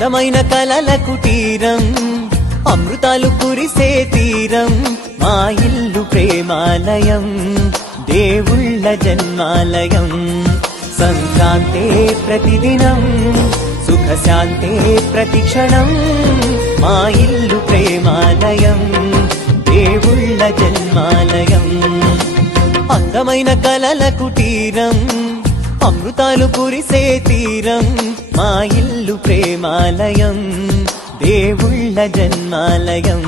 అందమైన కలల కుటీరం, అమృతాలు కురిసే తీరం, మా ఇల్లు ప్రేమాలయం, దేవుళ్ళ జన్మాలయం. సంక్రాంతే ప్రతిదినం, సుఖశాంతే ప్రతిక్షణం, మా ఇల్లు ప్రేమాలయం, దేవుళ్ళ జన్మాలయం. అందమైన కలల కుటీరం, అమృతాలు కురిసే తీరం, మా ఇల్లు ప్రేమాలయం, దేవుళ్ళ జన్మాలయం.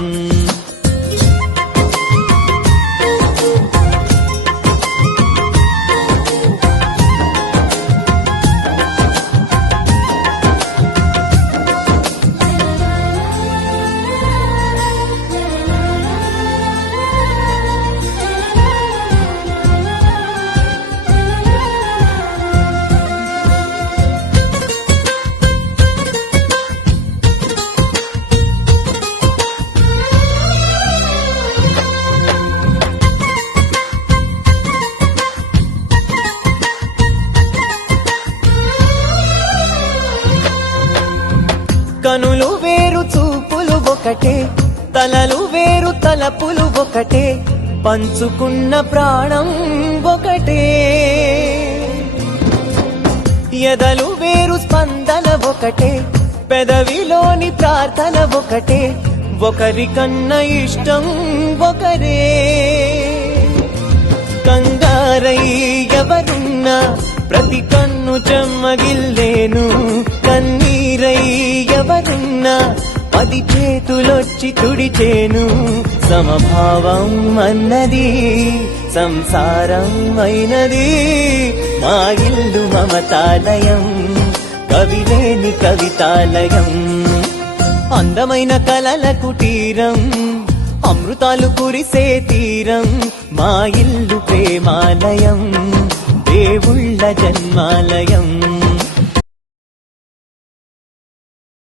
కనులు వేరు చూపులు ఒకటే, తలలు వేరు తలపులు ఒకటే, పంచుకున్న ప్రాణం ఒకటే. ఎదలు వేరు స్పందన ఒకటే, పెదవిలోని ప్రార్థన ఒకటే, ఒకరికన్నా ఇష్టం ఒకరే. కంగారై ఎవరున్నా ప్రతి కన్ను చెమ్మగిల్లేను, కన్నీరై ఎవరున్నా 10 చేతులొచ్చి తుడిచేను. సమభావం అన్నది సంసారం అయినది, మా ఇల్లు మమతాలయం, కవిలేని కవితాలయం. అందమైన కలల కుటీరం, అమృతాలు కురిసే తీరం, మా ఇల్లు ప్రేమాలయం, దేవుళ్ళ జన్మాలయం.